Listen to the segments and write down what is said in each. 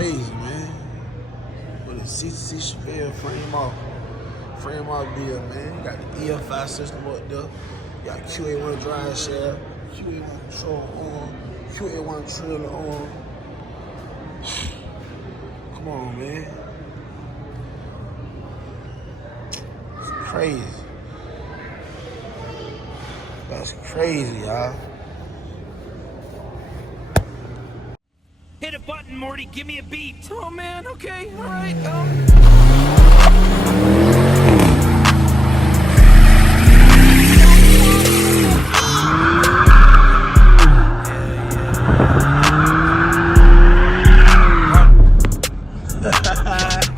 crazy, man. With a 66 Chevy frame off deal, man. You got the EFI system up there. You got QA1 drive shaft, QA1 control on, QA1 trailer on. Come on, man. It's crazy. That's crazy, y'all. Hit a button, Morty. Give me a beat. Oh, man. Okay. All right.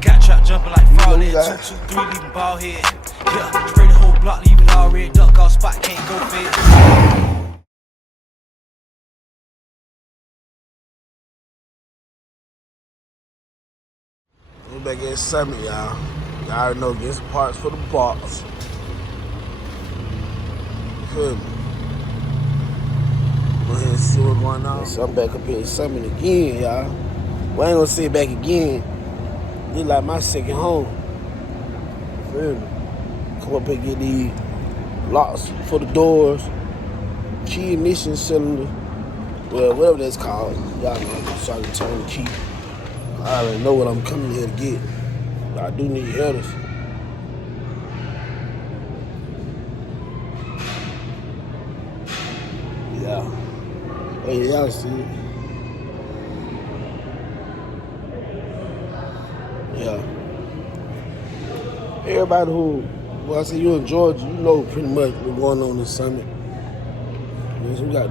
Got trap jumping like fraud. 2, 2, 3, leaving ball head. Yeah, spray the whole block, leave it all red. Duck off spot, can't go fit. We're back at Summit, y'all. Y'all already know, get some parts for the box. Good. Go ahead and see what's going on. So I'm back up here at Summit again, y'all. Well, I ain't gonna say it back again. This like my second home. Feel me? Come up here and get these locks for the doors, key ignition cylinder, well, whatever that's called. Y'all know, so I can turn the key. I already know what I'm coming here to get. But I do need headers. Yeah. Hey, y'all see it? Yeah. Everybody who, well, I say you in Georgia, you know pretty much what's going on this Summit. Yes, we got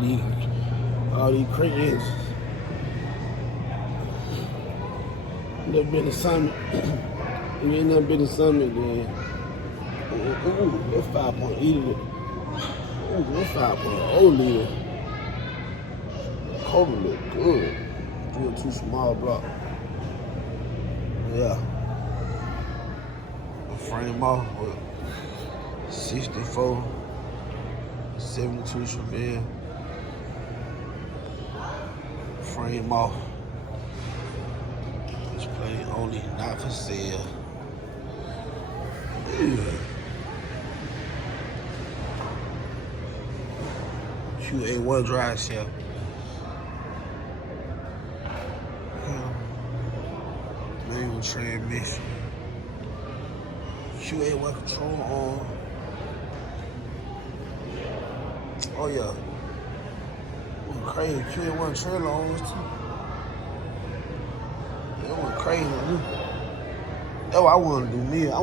all these crates. Never been to Summit. If you ain't never been to Summit, then ooh, that's 5.8 liter. Ooh, that's 5.0 liter. Cover look good. Drill 2 small block. Yeah. Frame off with 64, 72 Chevy. Frame off. Display only, not for sale. QA1 drive shaft. Manual transmission. QA1 control on. Oh yeah. Went crazy. QA1 trailer on too. It went crazy. That's what I want to do. I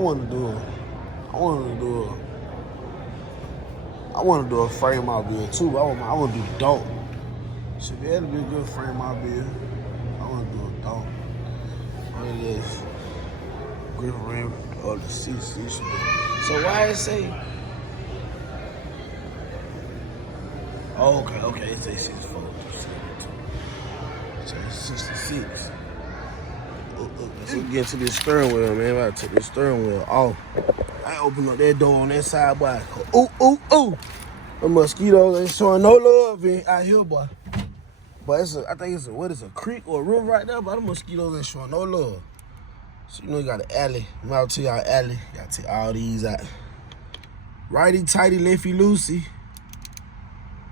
want to do a frame out build too. I want to do dope. Should be able to be a good frame out build. I want to do a dope. What it is? Grip rim or the CC. So why it say? Oh, okay. It says 64. So it's 66. Let's get to this steering wheel, man. I gotta take this steering wheel off. I open up that door on that side, boy. Ooh. The mosquitoes ain't showing no love out here, boy. But I think it's a creek or a river right there, but the mosquitoes ain't showing no love. So you know you got an alley. I'm out to y'all alley. You gotta take all these out. Righty tighty, lefty loosey.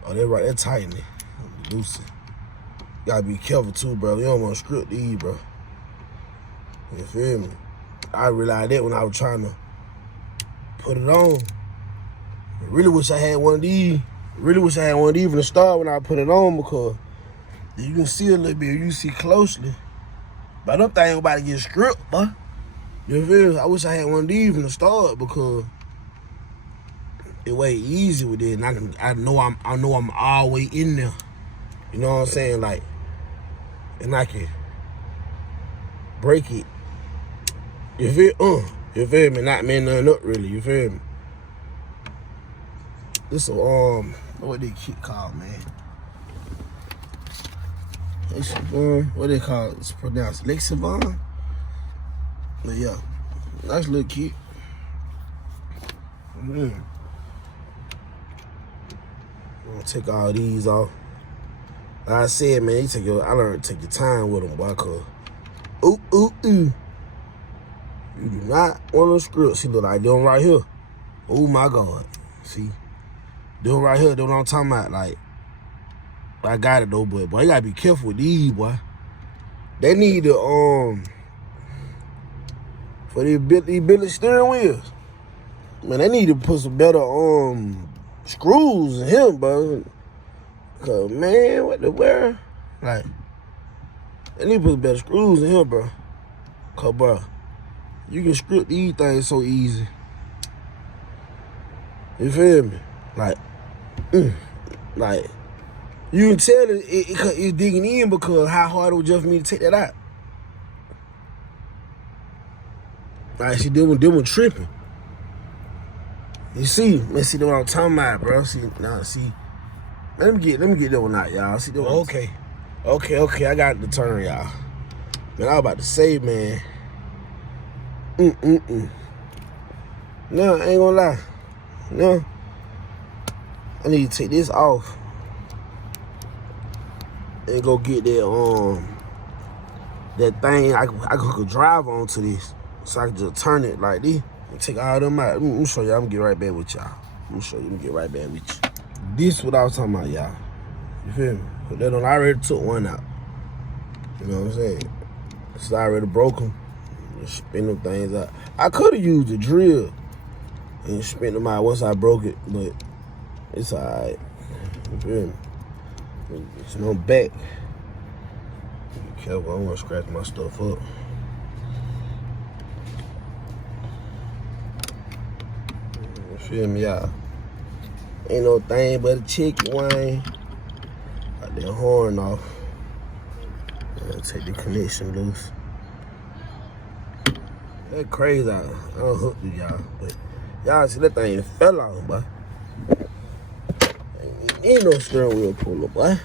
Oh, they're right, they're tightening. Loosey. You gotta be careful too, bro. You don't want to script these, bro. You feel me? I realized that when I was trying to put it on. I really wish I had one of these. From the start when I put it on, because you can see a little bit, you see closely. But them things about to get stripped, boy. You feel me? I wish I had one of these from the start, because it way easy with it, and I know I'm all the way in there. You know what I'm saying? Like, and I can break it. You feel me? Not man nothing up really. You feel me? This what they kit called, man? What they call it? It's pronounced Lexavon. But yeah, nice little kit. I'm gonna take all these off. Like I said, man, I learned to take your time with them, boy, cause Ooh, ooh, ooh. You do not want to screw up. See, look, like them right here. Oh my God. See? Them right here, them what I'm talking about. Like, I got it though, but boy, you gotta be careful with these, boy. They need to, for these billet steering wheels. Man, they need to put some better, screws in him, bro. Cause, man, what the world? Like, they need to put better screws in him, bro. Cause, bro, you can script these things so easy. You feel me? Like, like, you can tell it's digging in because how hard it was just for me to take that out. Like, see, them were tripping. You see, let's see what I'm talking about, bro. See, now, see. Let me get that one out, y'all. See, okay, I got the turn, y'all. Man, I was about to say, man. No, I ain't gonna lie. No, I need to take this off and go get that thing I could drive onto this, so I can just turn it like this and take all them out. Let me show y'all. I'm gonna get right back with y'all. Let me get right back with you. This what I was talking about, y'all. You feel me? But they done already took one out. You know what I'm saying? It's already broken. Just spin them things out. I could have used the drill and spin them out once I broke it, but it's alright. You feel me? It's no back. Be careful, I don't want to scratch my stuff up. You feel me, y'all? Ain't no thing but a chicken wing. Got that horn off. Take the connection loose. That crazy. I don't hook to y'all, but y'all see that thing fell off, boy. Ain't no steering wheel puller, boy.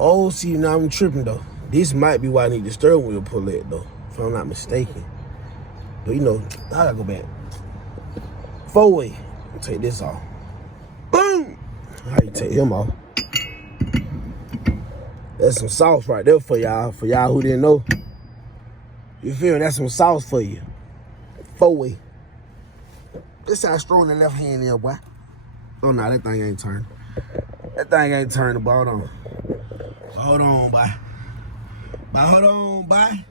Oh, see, now I'm tripping though. This might be why I need the steering wheel puller though, if I'm not mistaken. But you know, I gotta go back. 4-way. Take this off. Boom! How you take him off? That's some sauce right there for y'all who didn't know. You feel me? That's some sauce for you. 4-way. This how strong that left hand there, boy. Oh, no, that thing ain't turning. That thing ain't turning, but hold on. Hold on, boy. But hold on, boy.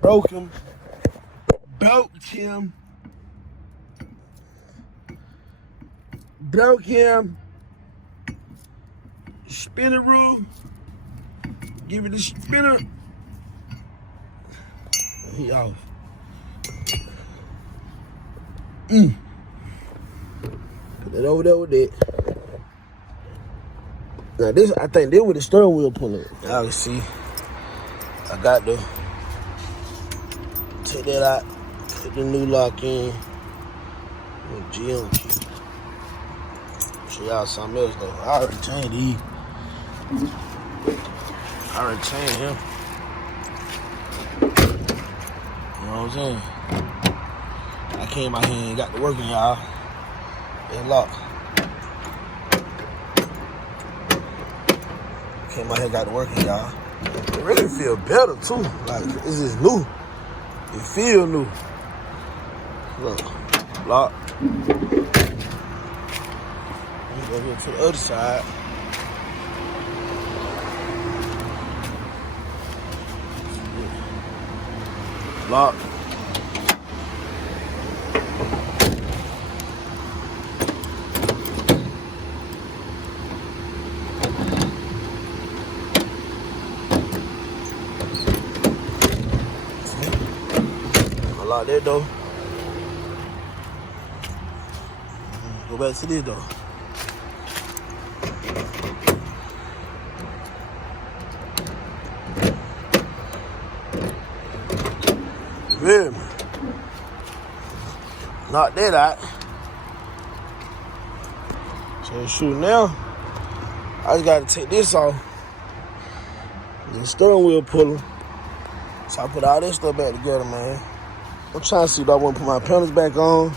Broke him. Broke him. Broke him. Spinner rule. Give it a spinner. He off. Put that over there with that. Now this, I think this with the steering wheel pulling. Y'all can see. I got the take that out. Put the new lock in. GM key. Show y'all something else though. I already changed these. I already changed him. You know what I'm saying? I came out here and got to working, y'all. It's locked. Came out here and got to working, y'all. It really feel better too. Like it's just new. It feel new. Look, lock. Go here to the other side. Lock. I lock that door. Go back to this door. Feel me? Knock that out. So shoot now, I just gotta take this off. The steering wheel puller. So I put all this stuff back together, man. I'm trying to see if I want to put my pedals back on.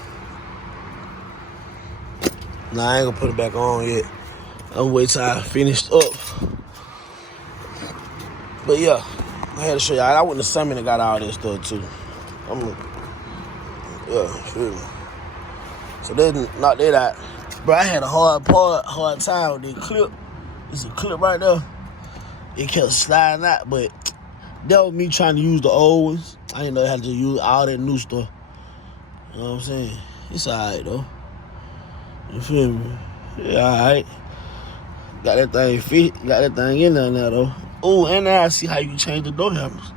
Nah, I ain't gonna put it back on yet. I'm wait till I finished up. But yeah, I had to show y'all. I went to Summit and got all that stuff too. Feel me? So they knocked that out. Bro, I had a hard time with this clip. It's a clip right there. It kept sliding out, but that was me trying to use the old ones. I didn't know how to use all that new stuff. You know what I'm saying? It's alright though. You feel me? Yeah, alright. Got that thing fit. Got that thing in there now though. Oh, and now I see how you can change the door handles.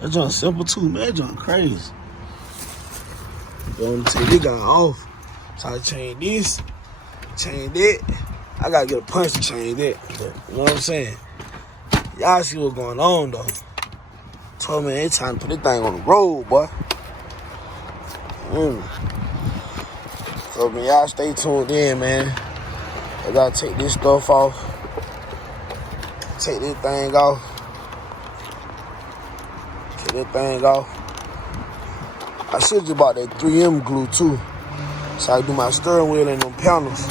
That joint simple too, man. That joint crazy. You know what I'm saying? They got off. So I change this, change that. I gotta get a punch to change that. But, you know what I'm saying? Y'all see what's going on though. Told me it's time to put this thing on the road, boy. So man, y'all stay tuned in, man. I gotta take this stuff off. Take this thing off. Take this thing off. I should have bought that 3M glue too. So I can do my steering wheel and them panels.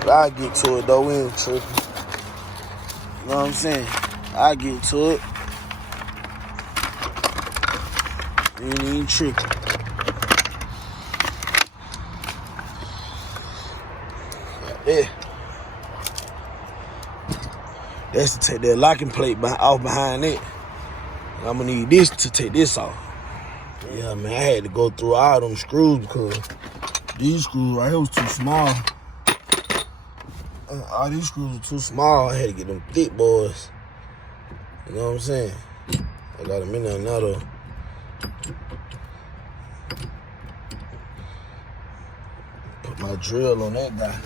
But I'll get to it though, we ain't tripping. You know what I'm saying? I'll get to it. We ain't even tripping. Yeah. That's to take that locking plate off behind it. And I'm gonna need this to take this off. Yeah, man, I had to go through all them screws because these screws right here was too small. All these screws were too small. I had to get them thick boys. You know what I'm saying? I got them in there now though. Put my drill on that guy.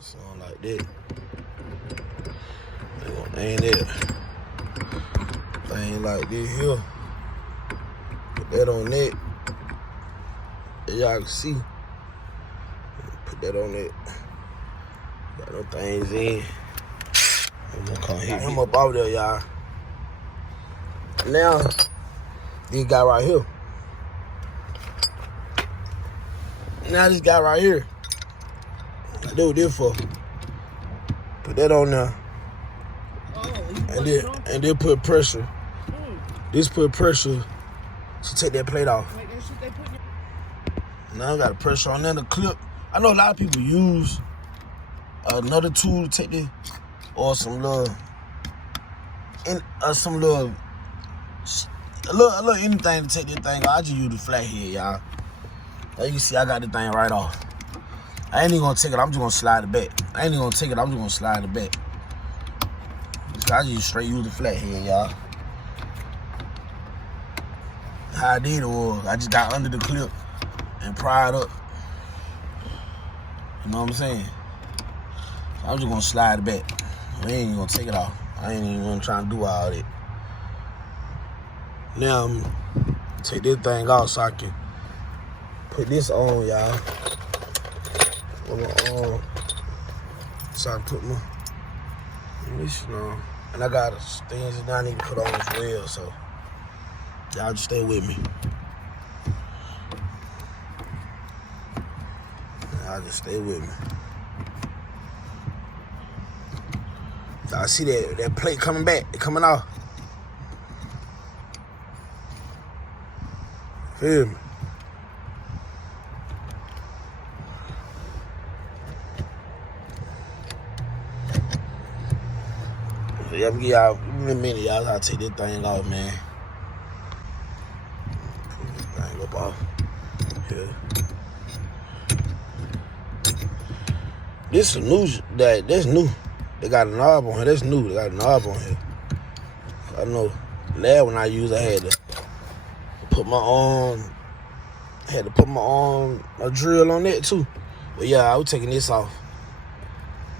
Something like that. They gonna aim that thing like this here. Put that on that. Y'all can see. Put that on that. Got them things in. I'm gonna come hit him up out there, y'all. Now, this guy right here. Now this guy right here. I do this for. Put that on there. And then put pressure. This put pressure to take that plate off. Now I got a pressure on there. The clip. I know a lot of people use another tool to take this, or some little anything to take this thing off. I just use the flathead, y'all. As you can see, I got the thing right off. I ain't even gonna take it, I'm just gonna slide it back. I just straight use the flathead, y'all. How I did it was, I just got under the clip and pried up. You know what I'm saying? So I'm just gonna slide it back. I ain't even gonna take it off. I ain't even gonna try to do all that. Now I'm gonna take this thing off so I can put this on, y'all. So I put my mission on. And I got things that I need to put on as well, so y'all just stay with me. Y'all just stay with me. Y'all see that plate coming back, it coming off. Feel me? I'm gonna give y'all in a minute, y'all. I'll take this thing off, man. Put this thing up off here. This is new. That's new. They got a knob on here. That's new. They got a knob on here. I know. Last one I used, I had to put my arm. A drill on that too. But yeah, I was taking this off.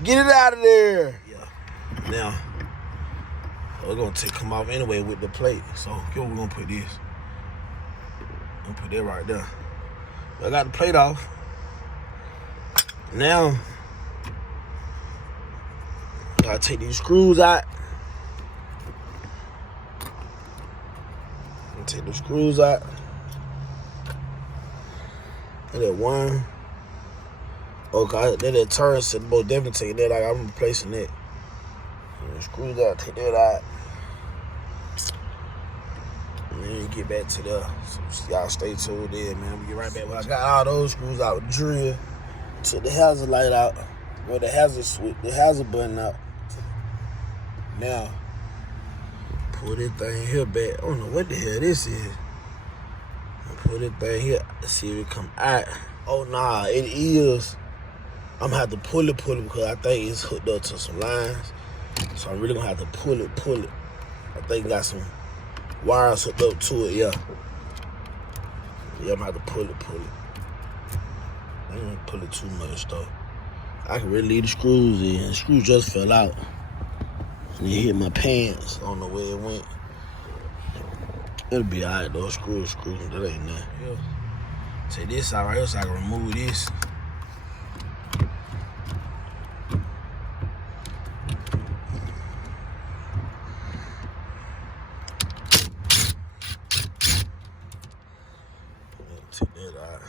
Get it out of there. Yeah. Now. We're gonna come off anyway with the plate. So here we're gonna put this. I'm gonna put that right there. I got the plate off. Now gotta take these screws out. Take the screws out. And that one. Okay, that turn set, most definitely take that out. I'm replacing that. The screws out, take that out. And then get back to the. So y'all stay tuned there, man. We get right back. When I got all those screws out with the drill, took the hazard light out, well, the hazard switch, the hazard button out. Now, pull this thing here back. I don't know what the hell this is. Pull this thing here. Let's see if it come out. Oh nah, it is. I'm gonna have to pull it because I think it's hooked up to some lines. So I'm really gonna have to pull it. I think it got some wires hooked up to it, yeah. Yeah, I'm gonna have to pull it. I don't want to pull it too much though. I can really leave the screws in. The screw just fell out. And it hit my pants. I don't know where it went. It'll be alright though. Screw. That ain't nothing. Yeah. Take this out right here so I can remove this. Take that out.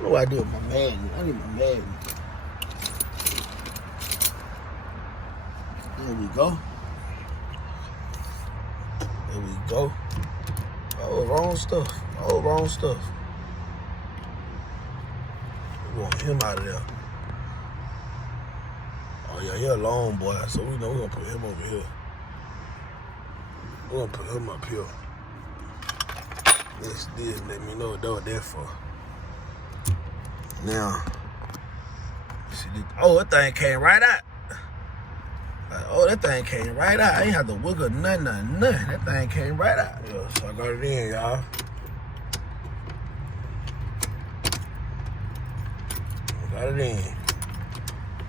What do I do with my magnet? I need my magnet. There we go. Oh, wrong stuff. We want him out of there. Oh yeah, you're a long boy, so we know we're gonna put him over here. We're gonna put him up here. This, let me know what they're for. Now, see this, oh, that thing came right out. That thing came right out. I ain't have to wiggle nothing. That thing came right out. Yeah, so I got it in, y'all. Got it in.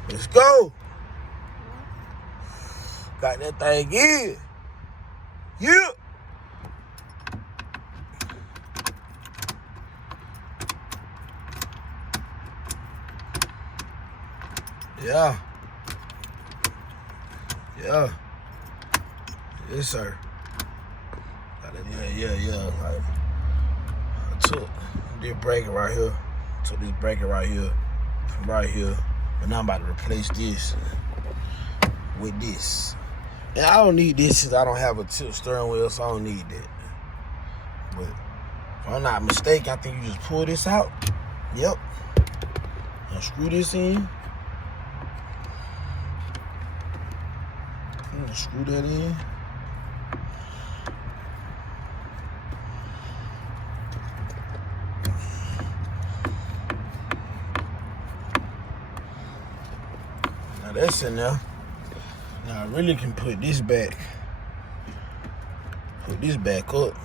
Let's go. Got that thing in. Yeah. Yeah. Yes, sir. Yeah. I took this bracket right here. Took this bracket right here. From right here. But now I'm about to replace this with this. And I don't need this since I don't have a tilt steering wheel, so I don't need that. But if I'm not mistaken, I think you just pull this out. Yep. Now screw this in. Screw that in. Now that's in there. Now I really can put this back. Put this back up.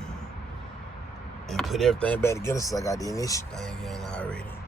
And put everything back together so I got the initial thing in already.